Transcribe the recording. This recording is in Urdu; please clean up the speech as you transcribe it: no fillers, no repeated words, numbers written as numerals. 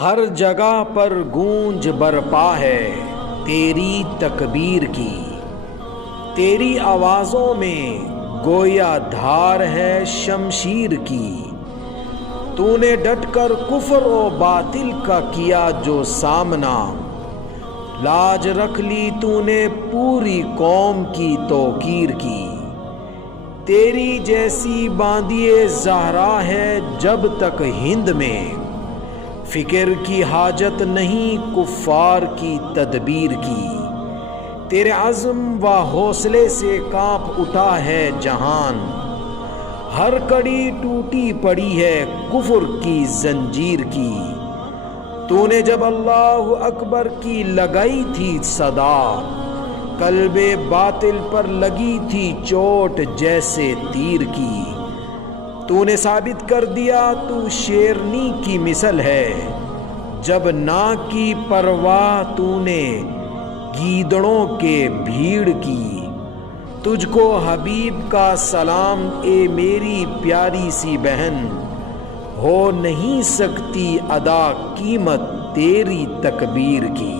ہر جگہ پر گونج برپا ہے تیری تکبیر کی، تیری آوازوں میں گویا دھار ہے شمشیر کی۔ تو نے ڈٹ کر کفر و باطل کا کیا جو سامنا، لاج رکھ لی تو نے پوری قوم کی توقیر کی۔ تیری جیسی باندیے زہرا ہے جب تک ہند میں، فکر کی حاجت نہیں کفار کی تدبیر کی۔ تیرے عزم و حوصلے سے کانپ اٹھا ہے جہان، ہر کڑی ٹوٹی پڑی ہے کفر کی زنجیر کی۔ تو نے جب اللہ اکبر کی لگائی تھی صدا، قلب باطل پر لگی تھی چوٹ جیسے تیر کی۔ تو نے ثابت کر دیا تو شیرنی کی مثل ہے، جب نہ کی پرواہ تو نے گیدڑوں کے بھیڑ کی۔ تجھ کو حبیب کا سلام اے میری پیاری سی بہن، ہو نہیں سکتی ادا قیمت تیری تکبیر کی۔